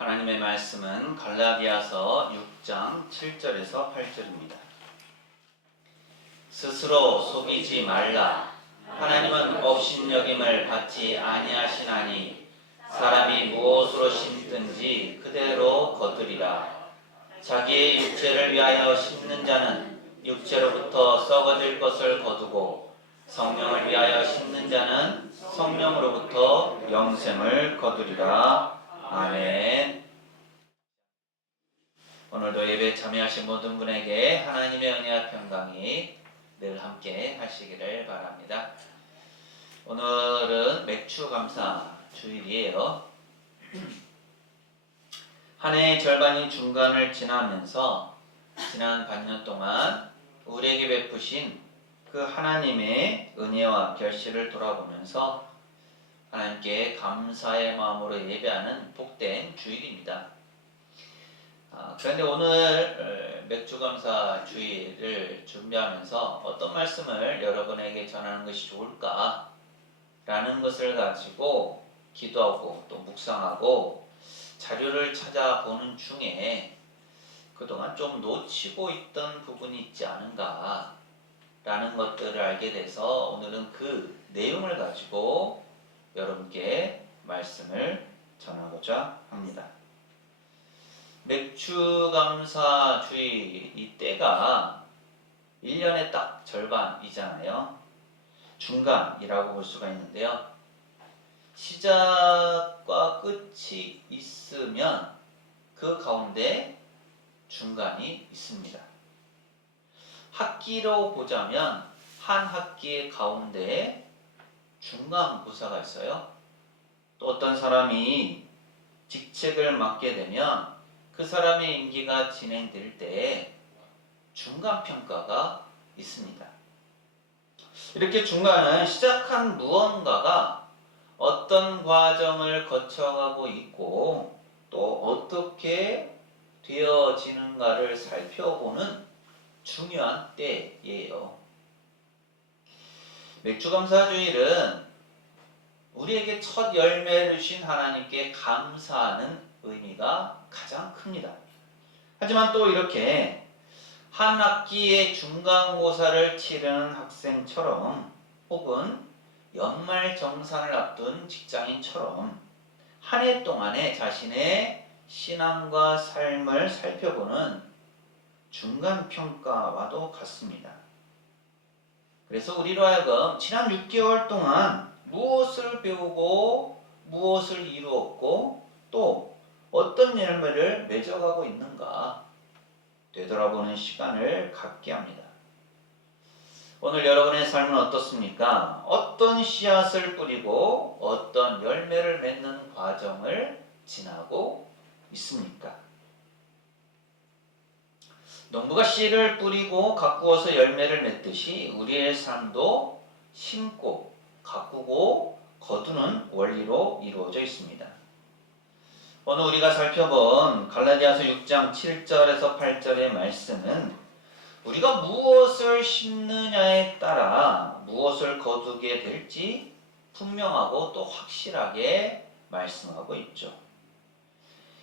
하나님의 말씀은 갈라디아서 6장 7절에서 8절입니다. 스스로 속이지 말라. 하나님은 업신여김을 받지 아니하시나니 사람이 무엇으로 심든지 그대로 거두리라. 자기의 육체를 위하여 심는 자는 육체로부터 썩어질 것을 거두고 성령을 위하여 심는 자는 성령으로부터 영생을 거두리라. 아멘. 오늘도 예배에 참여하신 모든 분에게 하나님의 은혜와 평강이 늘 함께 하시기를 바랍니다. 오늘은 맥주감사 주일이에요. 한 해의 절반인 중간을 지나면서 지난 반년 동안 우리에게 베푸신 그 하나님의 은혜와 결실을 돌아보면서 하나님께 감사의 마음으로 예배하는 복된 주일입니다. 그런데 오늘 맥주감사 주일을 준비하면서 어떤 말씀을 여러분에게 전하는 것이 좋을까? 라는 것을 가지고 기도하고 또 묵상하고 자료를 찾아보는 중에 그동안 좀 놓치고 있던 부분이 있지 않은가? 라는 것들을 알게 돼서 오늘은 그 내용을 가지고 여러분께 말씀을 전하고자 합니다. 맥주감사 주일 이 때가 1년의 딱 절반이잖아요. 중간이라고 볼 수가 있는데요. 시작과 끝이 있으면 그 가운데 중간이 있습니다. 학기로 보자면 한 학기의 가운데 중간고사가 있어요. 또 어떤 사람이 직책을 맡게 되면 그 사람의 임기가 진행될 때 중간평가가 있습니다. 이렇게 중간은 시작한 무언가가 어떤 과정을 거쳐가고 있고 또 어떻게 되어지는가를 살펴보는 중요한 때예요. 맥주감사주일은 우리에게 첫 열매를 주신 하나님께 감사하는 의미가 가장 큽니다. 하지만 또 이렇게 한 학기의 중간고사를 치르는 학생처럼 혹은 연말정산을 앞둔 직장인처럼 한 해 동안의 자신의 신앙과 삶을 살펴보는 중간평가와도 같습니다. 그래서 우리로 하여금 지난 6개월 동안 무엇을 배우고 무엇을 이루었고 또 어떤 열매를 맺어가고 있는가 되돌아보는 시간을 갖게 합니다. 오늘 여러분의 삶은 어떻습니까? 어떤 씨앗을 뿌리고 어떤 열매를 맺는 과정을 지나고 있습니까? 농부가 씨를 뿌리고 가꾸어서 열매를 맺듯이 우리의 삶도 심고 가꾸고 거두는 원리로 이루어져 있습니다. 오늘 우리가 살펴본 갈라디아서 6장 7절에서 8절의 말씀은 우리가 무엇을 심느냐에 따라 무엇을 거두게 될지 분명하고 또 확실하게 말씀하고 있죠.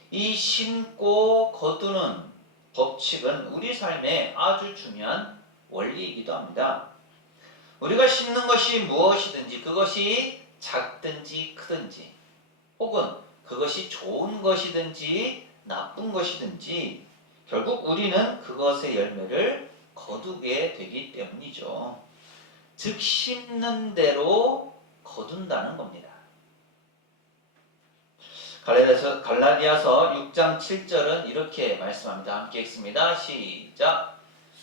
이 심고 거두는 법칙은 우리 삶에 아주 중요한 원리이기도 합니다. 우리가 심는 것이 무엇이든지 그것이 작든지 크든지 혹은 그것이 좋은 것이든지 나쁜 것이든지 결국 우리는 그것의 열매를 거두게 되기 때문이죠. 즉 심는 대로 거둔다는 겁니다. 갈라디아서 6장 7절은 이렇게 말씀합니다. 함께 읽습니다. 시작.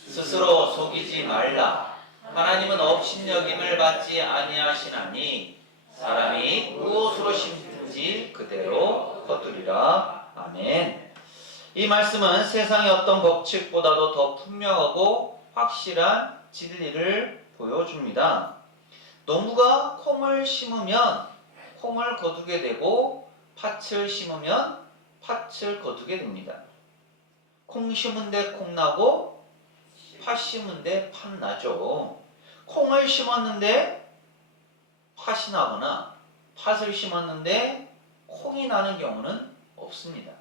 스스로 속이지 말라. 하나님은 업신여김을 받지 아니하시나니 사람이 무엇으로 심든지 그대로 거두리라. 아멘. 이 말씀은 세상의 어떤 법칙보다도 더 분명하고 확실한 진리를 보여줍니다. 농부가 콩을 심으면 콩을 거두게 되고 팥을 심으면 팥을 거두게 됩니다. 콩 심은데 콩 나고 팥 심은데 팥 나죠. 콩을 심었는데 팥이 나거나 팥을 심었는데 콩이 나는 경우는 없습니다.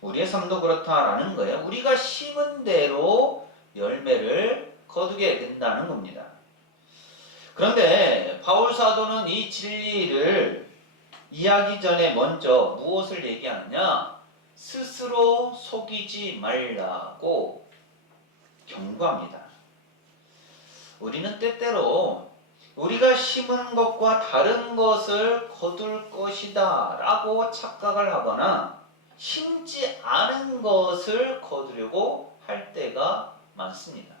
우리의 삶도 그렇다라는 거예요. 우리가 심은 대로 열매를 거두게 된다는 겁니다. 그런데 바울 사도는 이 진리를 이해하기 전에 먼저 무엇을 얘기하느냐? 스스로 속이지 말라고 경고합니다. 우리는 때때로 우리가 심은 것과 다른 것을 거둘 것이다 라고 착각을 하거나 심지 않은 것을 거두려고 할 때가 많습니다.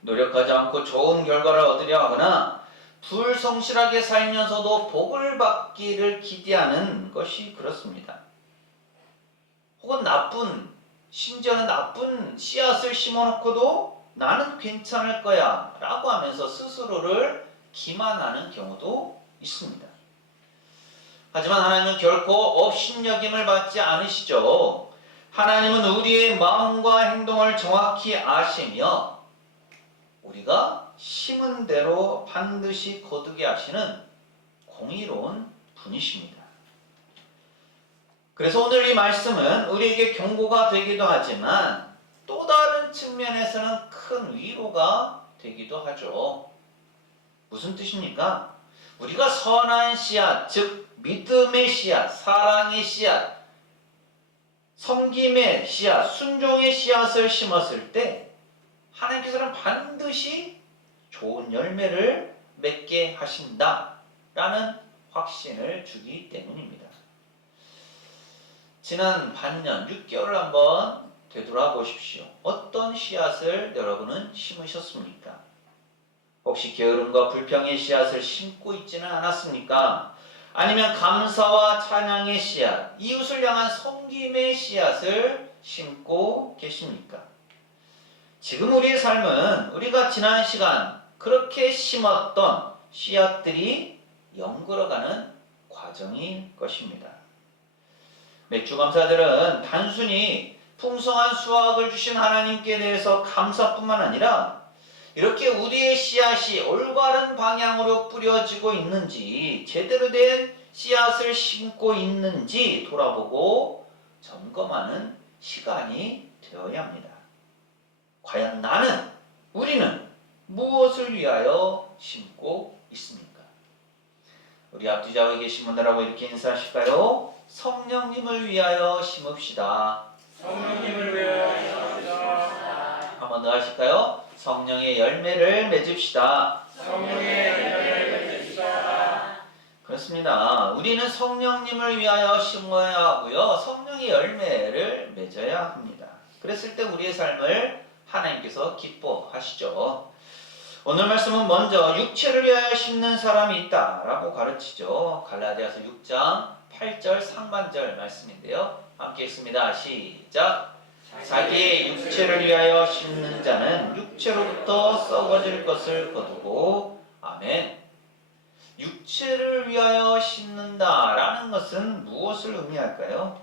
노력하지 않고 좋은 결과를 얻으려 하거나 불성실하게 살면서도 복을 받기를 기대하는 것이 그렇습니다. 혹은 심지어는 나쁜 씨앗을 심어놓고도 나는 괜찮을 거야 라고 하면서 스스로를 기만하는 경우도 있습니다. 하지만 하나님은 결코 업신여김을 받지 않으시죠. 하나님은 우리의 마음과 행동을 정확히 아시며 우리가 심은 대로 반드시 거두게 하시는 공의로운 분이십니다. 그래서 오늘 이 말씀은 우리에게 경고가 되기도 하지만 또 다른 측면에서는 큰 위로가 되기도 하죠. 무슨 뜻입니까? 우리가 선한 씨앗, 즉 믿음의 씨앗, 사랑의 씨앗, 섬김의 씨앗, 순종의 씨앗을 심었을 때 하나님께서는 반드시 좋은 열매를 맺게 하신다라는 확신을 주기 때문입니다. 지난 반년, 6개월을 한번 되돌아보십시오. 어떤 씨앗을 여러분은 심으셨습니까? 혹시 게으름과 불평의 씨앗을 심고 있지는 않았습니까? 아니면 감사와 찬양의 씨앗, 이웃을 향한 섬김의 씨앗을 심고 계십니까? 지금 우리의 삶은 우리가 지난 시간 그렇게 심었던 씨앗들이 연결어가는 과정인 것입니다. 맥주감사들은 단순히 풍성한 수확을 주신 하나님께 대해서 감사뿐만 아니라 이렇게 우리의 씨앗이 올바른 방향으로 뿌려지고 있는지, 제대로 된 씨앗을 심고 있는지 돌아보고 점검하는 시간이 되어야 합니다. 과연 우리는 무엇을 위하여 심고 있습니까? 우리 앞뒤 좌우에 계신 분들하고 이렇게 인사하실까요? 성령님을 위하여 심읍시다. 성령님을 위하여 심읍시다. 한 번 더 하실까요? 성령의 열매를 맺읍시다. 성령의 열매를 맺읍시다. 그렇습니다. 우리는 성령님을 위하여 심어야 하고요. 성령의 열매를 맺어야 합니다. 그랬을 때 우리의 삶을 하나님께서 기뻐하시죠. 오늘 말씀은 먼저 육체를 위하여 심는 사람이 있다라고 가르치죠. 갈라디아서 6장 8절 상반절 말씀인데요. 함께 읽습니다. 시작. 자기의 육체를 위하여 심는 자는 육체로부터 썩어질 것을 거두고 아멘. 육체를 위하여 심는다라는 것은 무엇을 의미할까요?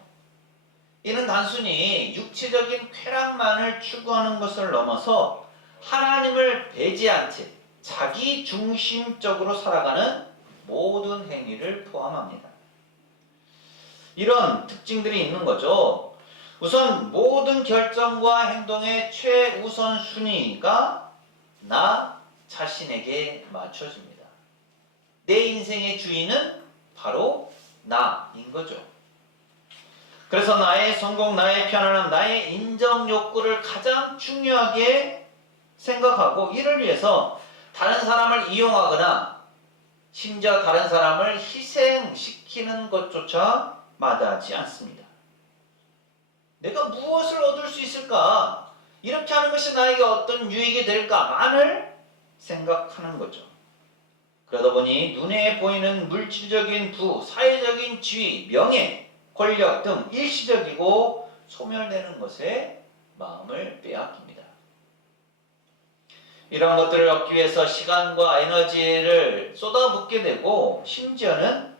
이는 단순히 육체적인 쾌락만을 추구하는 것을 넘어서 하나님을 배제한 채 자기 중심적으로 살아가는 모든 행위를 포함합니다. 이런 특징들이 있는 거죠. 우선 모든 결정과 행동의 최우선 순위가 나 자신에게 맞춰집니다. 내 인생의 주인은 바로 나인 거죠. 그래서 나의 성공, 나의 편안함, 나의 인정 욕구를 가장 중요하게 생각하고 이를 위해서 다른 사람을 이용하거나 심지어 다른 사람을 희생시키는 것조차 마다하지 않습니다. 내가 무엇을 얻을 수 있을까? 이렇게 하는 것이 나에게 어떤 유익이 될까만을 생각하는 거죠. 그러다 보니 눈에 보이는 물질적인 부, 사회적인 지위, 명예, 권력 등 일시적이고 소멸되는 것에 마음을 빼앗깁니다. 이런 것들을 얻기 위해서 시간과 에너지를 쏟아붓게 되고 심지어는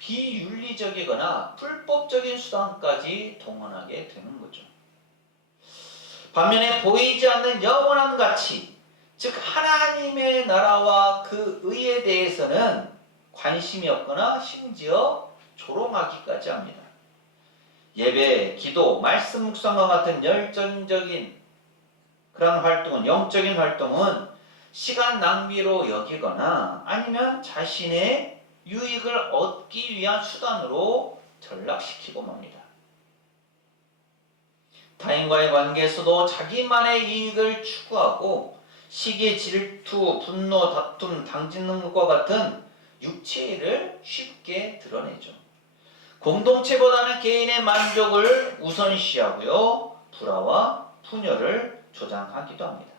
비윤리적이거나 불법적인 수단까지 동원하게 되는 거죠. 반면에 보이지 않는 영원한 가치, 즉 하나님의 나라와 그 의에 대해서는 관심이 없거나 심지어 조롱하기까지 합니다. 예배, 기도, 말씀 묵상과 같은 열정적인 그런 활동은, 영적인 활동은 시간 낭비로 여기거나 아니면 자신의 유익을 얻기 위한 수단으로 전락시키고 맙니다. 타인과의 관계에서도 자기만의 이익을 추구하고 시기, 질투, 분노, 다툼, 당짓는 것과 같은 육체의 일을 쉽게 드러내죠. 공동체보다는 개인의 만족을 우선시하고요. 불화와 분열을 조장하기도 합니다.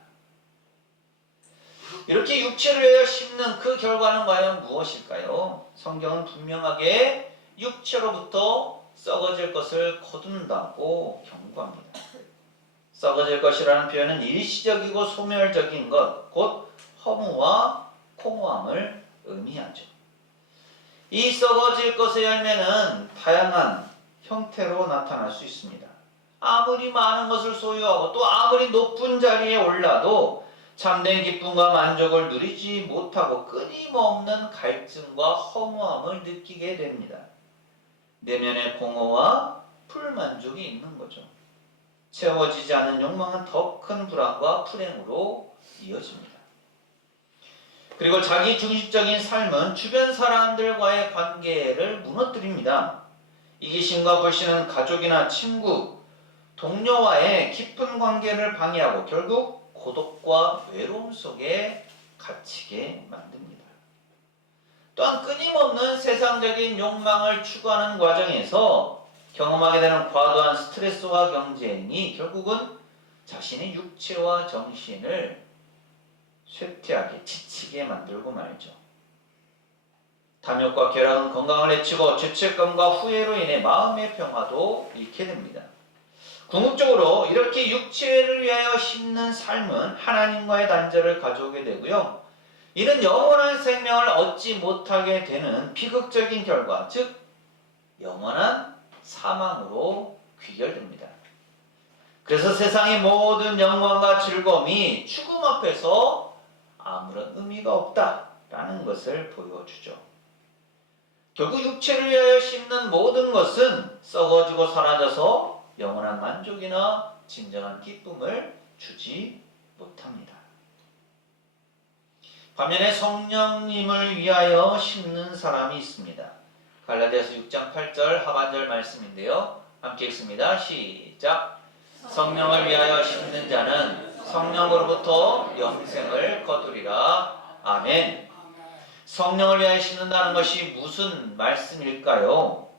이렇게 육체를 위하여 심는 그 결과는 과연 무엇일까요? 성경은 분명하게 육체로부터 썩어질 것을 거둔다고 경고합니다. 썩어질 것이라는 표현은 일시적이고 소멸적인 것, 곧 허무와 공허함을 의미하죠. 이 썩어질 것의 열매는 다양한 형태로 나타날 수 있습니다. 아무리 많은 것을 소유하고 또 아무리 높은 자리에 올라도 참된 기쁨과 만족을 누리지 못하고 끊임없는 갈증과 허무함을 느끼게 됩니다. 내면의 공허와 불만족이 있는 거죠. 채워지지 않은 욕망은 더 큰 불안과 불행으로 이어집니다. 그리고 자기 중심적인 삶은 주변 사람들과의 관계를 무너뜨립니다. 이기심과 불신은 가족이나 친구, 동료와의 깊은 관계를 방해하고 결국 고독과 외로움 속에 갇히게 만듭니다. 또한 끊임없는 세상적인 욕망을 추구하는 과정에서 경험하게 되는 과도한 스트레스와 경쟁이 결국은 자신의 육체와 정신을 쇠퇴하게 지치게 만들고 말죠. 탐욕과 쾌락은 건강을 해치고 죄책감과 후회로 인해 마음의 평화도 잃게 됩니다. 궁극적으로 이렇게 육체를 위하여 심는 삶은 하나님과의 단절을 가져오게 되고요. 이는 영원한 생명을 얻지 못하게 되는 비극적인 결과, 즉 영원한 사망으로 귀결됩니다. 그래서 세상의 모든 영광과 즐거움이 죽음 앞에서 아무런 의미가 없다라는 것을 보여주죠. 결국 육체를 위하여 심는 모든 것은 썩어지고 사라져서 영원한 만족이나 진정한 기쁨을 주지 못합니다. 반면에 성령님을 위하여 심는 사람이 있습니다. 갈라디아서 6장 8절 하반절 말씀인데요. 함께 읽습니다. 시작. 성령을 위하여 심는 자는 성령으로부터 영생을 거두리라. 아멘. 성령을 위하여 심는다는 것이 무슨 말씀일까요?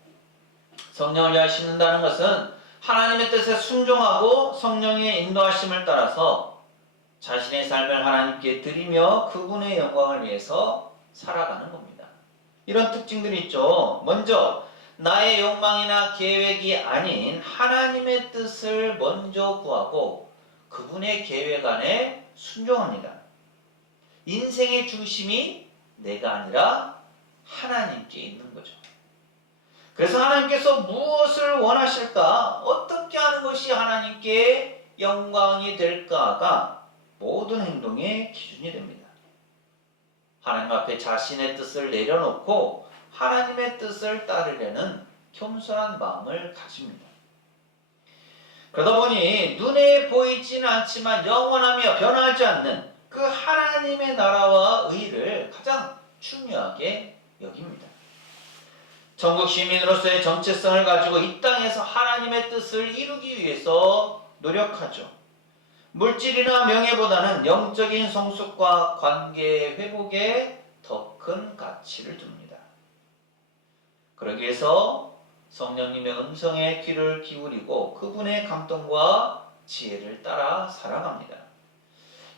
성령을 위하여 심는다는 것은 하나님의 뜻에 순종하고 성령의 인도하심을 따라서 자신의 삶을 하나님께 드리며 그분의 영광을 위해서 살아가는 겁니다. 이런 특징들이 있죠. 먼저 나의 욕망이나 계획이 아닌 하나님의 뜻을 먼저 구하고 그분의 계획 안에 순종합니다. 인생의 중심이 내가 아니라 하나님께 있는 거죠. 그래서 하나님께서 무엇을 원하실까? 어떻게 하는 것이 하나님께 영광이 될까가 모든 행동의 기준이 됩니다. 하나님 앞에 자신의 뜻을 내려놓고 하나님의 뜻을 따르려는 겸손한 마음을 가집니다. 그러다 보니 눈에 보이지는 않지만 영원하며 변하지 않는 그 하나님의 나라와 의를 가장 중요하게 여깁니다. 천국 시민으로서의 정체성을 가지고 이 땅에서 하나님의 뜻을 이루기 위해서 노력하죠. 물질이나 명예보다는 영적인 성숙과 관계 회복에 더 큰 가치를 둡니다. 그러기 위해서 성령님의 음성에 귀를 기울이고 그분의 감동과 지혜를 따라 살아갑니다.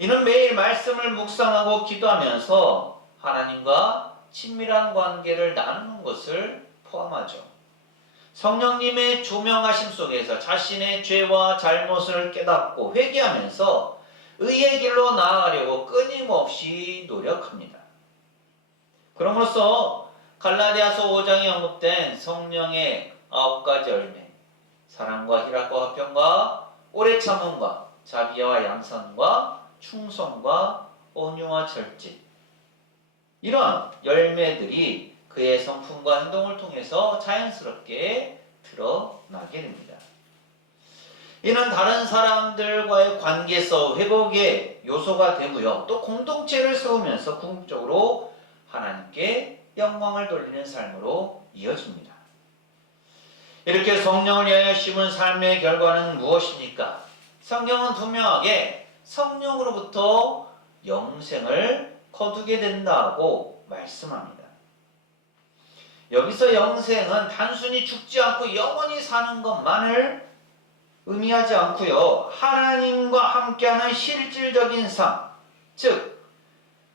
이는 매일 말씀을 묵상하고 기도하면서 하나님과 친밀한 관계를 나누는 것을 포함하죠. 성령님의 조명하심 속에서 자신의 죄와 잘못을 깨닫고 회개하면서 의의 길로 나아가려고 끊임없이 노력합니다. 그럼으로써 갈라디아서 5장에 언급된 성령의 9가지 열매, 사랑과 희락과 화평과 오래 참음과 자비와 양선과 충성과 온유와 절제, 이런 열매들이 그의 성품과 행동을 통해서 자연스럽게 드러나게 됩니다. 이는 다른 사람들과의 관계에서 회복의 요소가 되고요. 또 공동체를 세우면서 궁극적으로 하나님께 영광을 돌리는 삶으로 이어집니다. 이렇게 성령을 위하여 심은 삶의 결과는 무엇입니까? 성경은 분명하게 성령으로부터 영생을 거두게 된다고 말씀합니다. 여기서 영생은 단순히 죽지 않고 영원히 사는 것만을 의미하지 않고요. 하나님과 함께하는 실질적인 삶, 즉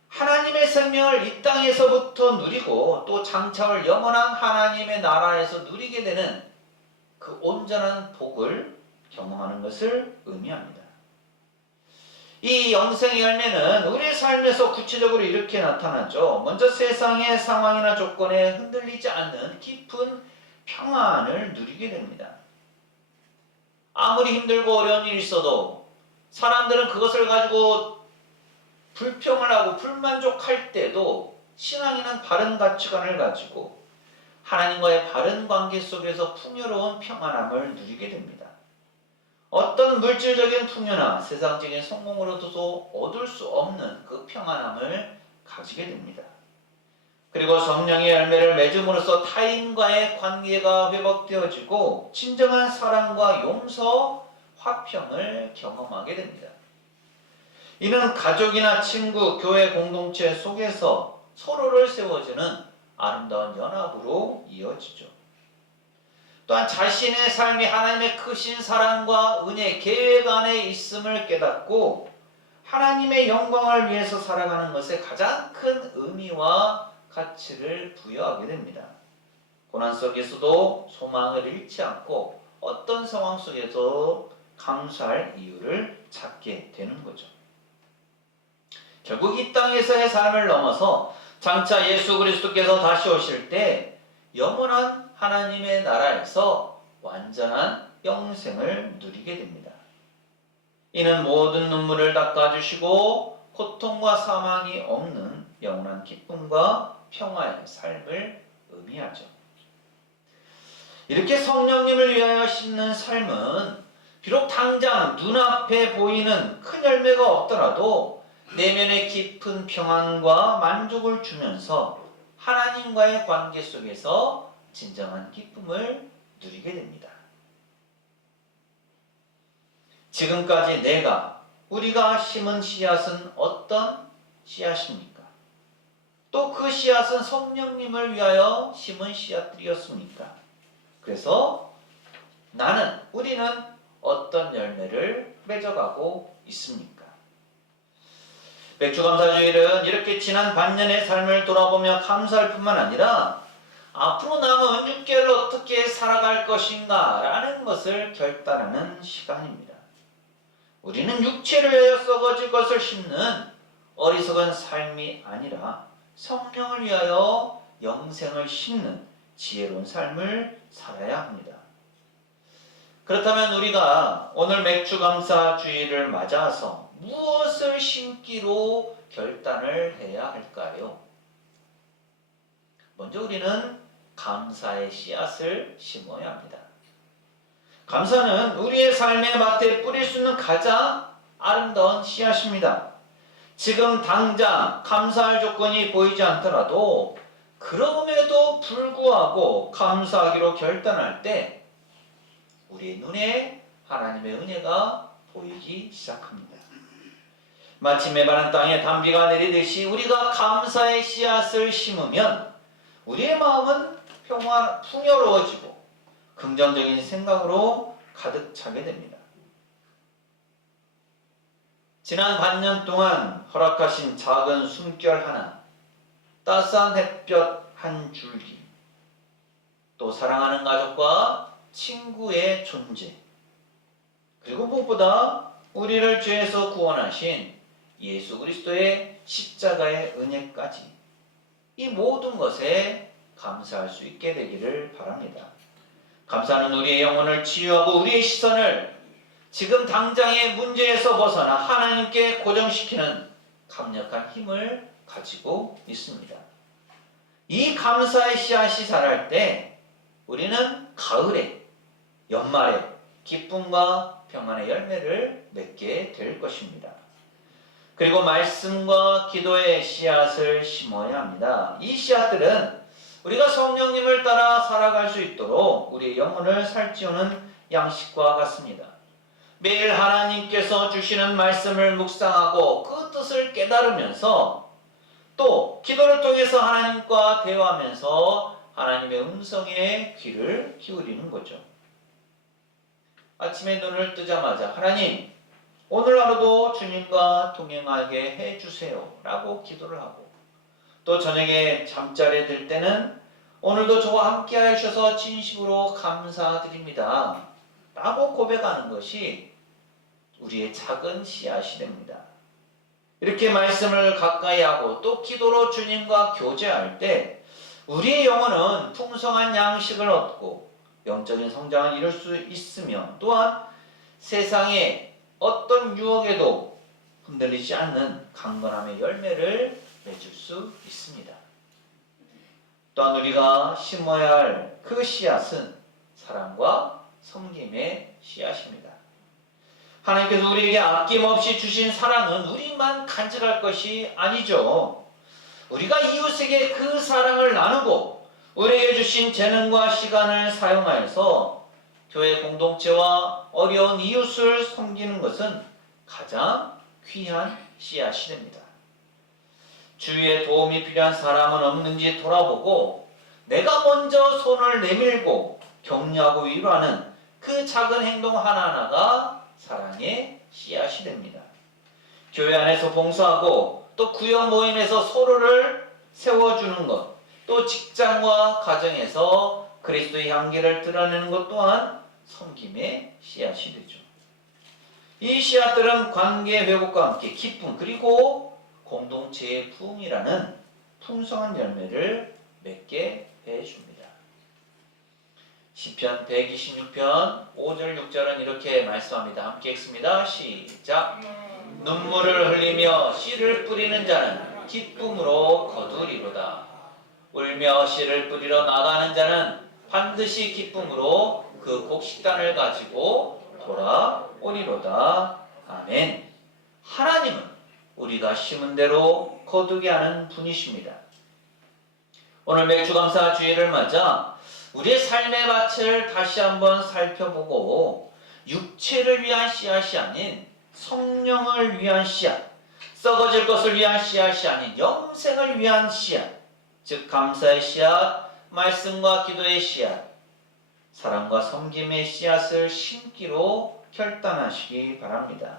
하나님의 생명을 이 땅에서부터 누리고 또 장차 올 영원한 하나님의 나라에서 누리게 되는 그 온전한 복을 경험하는 것을 의미합니다. 이 영생의 열매는 우리의 삶에서 구체적으로 이렇게 나타나죠. 먼저 세상의 상황이나 조건에 흔들리지 않는 깊은 평안을 누리게 됩니다. 아무리 힘들고 어려운 일이 있어도 사람들은 그것을 가지고 불평을 하고 불만족할 때도 신앙인은 바른 가치관을 가지고 하나님과의 바른 관계 속에서 풍요로운 평안함을 누리게 됩니다. 어떤 물질적인 풍요나 세상적인 성공으로도 얻을 수 없는 그 평안함을 가지게 됩니다. 그리고 성령의 열매를 맺음으로써 타인과의 관계가 회복되어지고 진정한 사랑과 용서, 화평을 경험하게 됩니다. 이는 가족이나 친구, 교회 공동체 속에서 서로를 세워주는 아름다운 연합으로 이어지죠. 또한 자신의 삶이 하나님의 크신 사랑과 은혜, 계획 안에 있음을 깨닫고 하나님의 영광을 위해서 살아가는 것에 가장 큰 의미와 가치를 부여하게 됩니다. 고난 속에서도 소망을 잃지 않고 어떤 상황 속에서 감사할 이유를 찾게 되는 거죠. 결국 이 땅에서의 삶을 넘어서 장차 예수 그리스도께서 다시 오실 때 영원한 하나님의 나라에서 완전한 영생을 누리게 됩니다. 이는 모든 눈물을 닦아주시고 고통과 사망이 없는 영원한 기쁨과 평화의 삶을 의미하죠. 이렇게 성령님을 위하여 심는 삶은 비록 당장 눈앞에 보이는 큰 열매가 없더라도 내면의 깊은 평안과 만족을 주면서 하나님과의 관계 속에서 진정한 기쁨을 누리게 됩니다. 지금까지 우리가 심은 씨앗은 어떤 씨앗입니까? 또 그 씨앗은 성령님을 위하여 심은 씨앗들이었습니까? 그래서 우리는 어떤 열매를 맺어가고 있습니까? 맥주감사주일은 이렇게 지난 반년의 삶을 돌아보며 감사할 뿐만 아니라 앞으로 남은 6개월을 어떻게 살아갈 것인가 라는 것을 결단하는 시간입니다. 우리는 육체를 위하여 썩어질 것을 심는 어리석은 삶이 아니라 성령을 위하여 영생을 심는 지혜로운 삶을 살아야 합니다. 그렇다면 우리가 오늘 맥주감사주일을 맞아서 무엇을 심기로 결단을 해야 할까요? 먼저 우리는 감사의 씨앗을 심어야 합니다. 감사는 우리의 삶의 밭에 뿌릴 수 있는 가장 아름다운 씨앗입니다. 지금 당장 감사할 조건이 보이지 않더라도 그럼에도 불구하고 감사하기로 결단할 때 우리의 눈에 하나님의 은혜가 보이기 시작합니다. 마치 메마른 땅에 단비가 내리듯이 우리가 감사의 씨앗을 심으면 우리의 마음은 풍요로워지고 긍정적인 생각으로 가득 차게 됩니다. 지난 반년 동안 허락하신 작은 숨결 하나, 따스한 햇볕 한 줄기, 또 사랑하는 가족과 친구의 존재, 그리고 무엇보다 우리를 죄에서 구원하신 예수 그리스도의 십자가의 은혜까지 이 모든 것에 감사할 수 있게 되기를 바랍니다. 감사는 우리의 영혼을 치유하고 우리의 시선을 지금 당장의 문제에서 벗어나 하나님께 고정시키는 강력한 힘을 가지고 있습니다. 이 감사의 씨앗이 자랄 때 우리는 가을에 연말에 기쁨과 평안의 열매를 맺게 될 것입니다. 그리고 말씀과 기도의 씨앗을 심어야 합니다. 이 씨앗들은 우리가 성령님을 따라 살아갈 수 있도록 우리의 영혼을 살찌우는 양식과 같습니다. 매일 하나님께서 주시는 말씀을 묵상하고 그 뜻을 깨달으면서 또 기도를 통해서 하나님과 대화하면서 하나님의 음성에 귀를 기울이는 거죠. 아침에 눈을 뜨자마자 하나님, 오늘 하루도 주님과 동행하게 해주세요 라고 기도를 하고, 또 저녁에 잠자리에 들 때는 오늘도 저와 함께 하셔서 진심으로 감사드립니다 라고 고백하는 것이 우리의 작은 씨앗이 됩니다. 이렇게 말씀을 가까이 하고 또 기도로 주님과 교제할 때 우리의 영혼은 풍성한 양식을 얻고 영적인 성장을 이룰 수 있으며, 또한 세상의 어떤 유혹에도 흔들리지 않는 강건함의 열매를 맺을 수 있습니다. 또한 우리가 심어야 할 그 씨앗은 사랑과 섬김의 씨앗입니다. 하나님께서 우리에게 아낌없이 주신 사랑은 우리만 간직할 것이 아니죠. 우리가 이웃에게 그 사랑을 나누고 우리에게 주신 재능과 시간을 사용하여서 교회 공동체와 어려운 이웃을 섬기는 것은 가장 귀한 씨앗이 됩니다. 주위에 도움이 필요한 사람은 없는지 돌아보고 내가 먼저 손을 내밀고 격려하고 위로하는 그 작은 행동 하나하나가 사랑의 씨앗이 됩니다. 교회 안에서 봉사하고 또 구역 모임에서 서로를 세워주는 것, 또 직장과 가정에서 그리스도의 향기를 드러내는 것 또한 섬김의 씨앗이 되죠. 이 씨앗들은 관계 회복과 함께 기쁨 그리고 공동체의 부흥이라는 풍성한 열매를 맺게 해줍니다. 시편 126편 5절 6절은 이렇게 말씀합니다. 함께 읽습니다. 시작. 눈물을 흘리며 씨를 뿌리는 자는 기쁨으로 거두리로다. 울며 씨를 뿌리러 나가는 자는 반드시 기쁨으로 그 곡식단을 가지고 돌아오리로다. 아멘. 하나님은 우리가 심은 대로 거두게 하는 분이십니다. 오늘 맥주감사 주일을 맞아 우리의 삶의 밭을 다시 한번 살펴보고 육체를 위한 씨앗이 아닌 성령을 위한 씨앗, 썩어질 것을 위한 씨앗이 아닌 영생을 위한 씨앗, 즉 감사의 씨앗, 말씀과 기도의 씨앗, 사랑과 섬김의 씨앗을 심기로 결단하시기 바랍니다.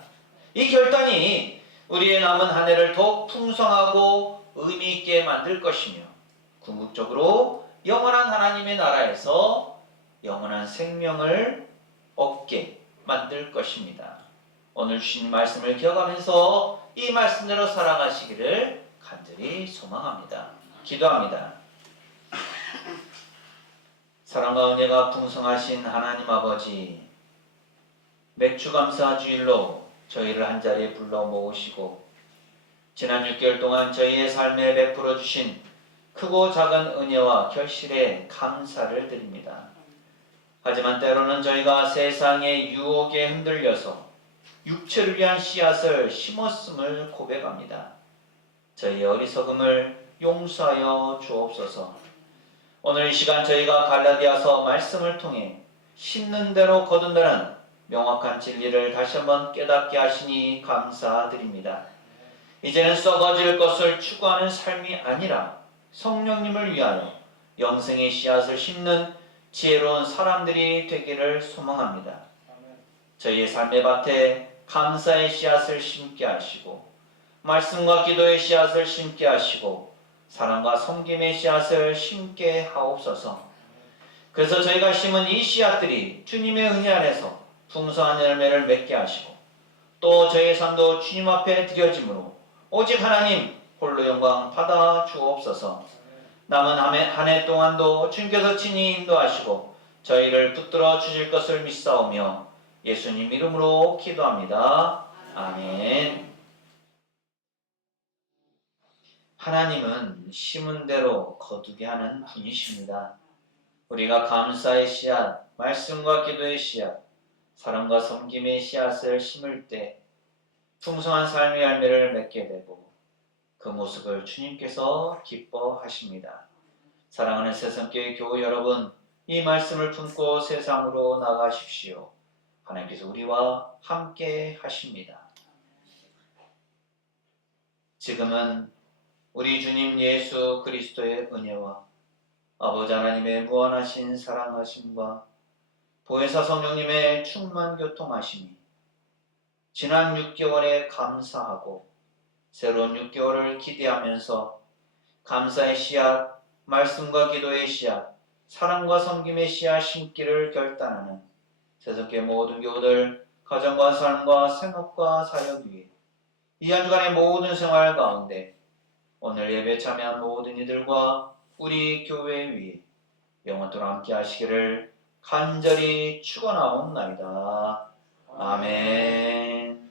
이 결단이 우리의 남은 한 해를 더욱 풍성하고 의미 있게 만들 것이며 궁극적으로 영원한 하나님의 나라에서 영원한 생명을 얻게 만들 것입니다. 오늘 주신 말씀을 기억하면서 이 말씀대로 살아가시기를 간절히 소망합니다. 기도합니다. 사랑과 은혜가 풍성하신 하나님 아버지, 맥주감사 주일로 저희를 한자리에 불러 모으시고 지난 6개월 동안 저희의 삶에 베풀어 주신 크고 작은 은혜와 결실에 감사를 드립니다. 하지만 때로는 저희가 세상의 유혹에 흔들려서 육체를 위한 씨앗을 심었음을 고백합니다. 저희의 어리석음을 용서하여 주옵소서. 오늘 이 시간 저희가 갈라디아서 말씀을 통해 심는 대로 거둔다는 명확한 진리를 다시 한번 깨닫게 하시니 감사드립니다. 이제는 썩어질 것을 추구하는 삶이 아니라 성령님을 위하여 영생의 씨앗을 심는 지혜로운 사람들이 되기를 소망합니다. 저희의 삶의 밭에 감사의 씨앗을 심게 하시고 말씀과 기도의 씨앗을 심게 하시고 사랑과 섬김의 씨앗을 심게 하옵소서. 그래서 저희가 심은 이 씨앗들이 주님의 은혜 안에서 풍성한 열매를 맺게 하시고 또 저희의 삶도 주님 앞에 드려짐으로 오직 하나님 홀로 영광 받아 주옵소서. 남은 한 해 동안도 주님께서 친히 인도하시고 저희를 붙들어 주실 것을 믿사오며 예수님 이름으로 기도합니다. 아멘. 하나님은 심은 대로 거두게 하는 분이십니다. 우리가 감사의 씨앗, 말씀과 기도의 씨앗, 사랑과 섬김의 씨앗을 심을 때 풍성한 삶의 열매를 맺게 되고 그 모습을 주님께서 기뻐하십니다. 사랑하는 새삼교회 교우 여러분, 이 말씀을 품고 세상으로 나가십시오. 하나님께서 우리와 함께 하십니다. 지금은 우리 주님 예수 그리스도의 은혜와 아버지 하나님의 무한하신 사랑하심과 보혜사 성령님의 충만 교통하심이 지난 6개월에 감사하고 새로운 6개월을 기대하면서 감사의 씨앗, 말씀과 기도의 씨앗, 사랑과 섬김의 씨앗 심기를 결단하는 세상의 모든 교우들, 가정과 삶과 생업과 사역 위에 이 한 주간의 모든 생활 가운데 오늘 예배 참여한 모든 이들과 우리 교회 위에 영원토록 함께 하시기를 간절히 축원하옵나이다. 아멘.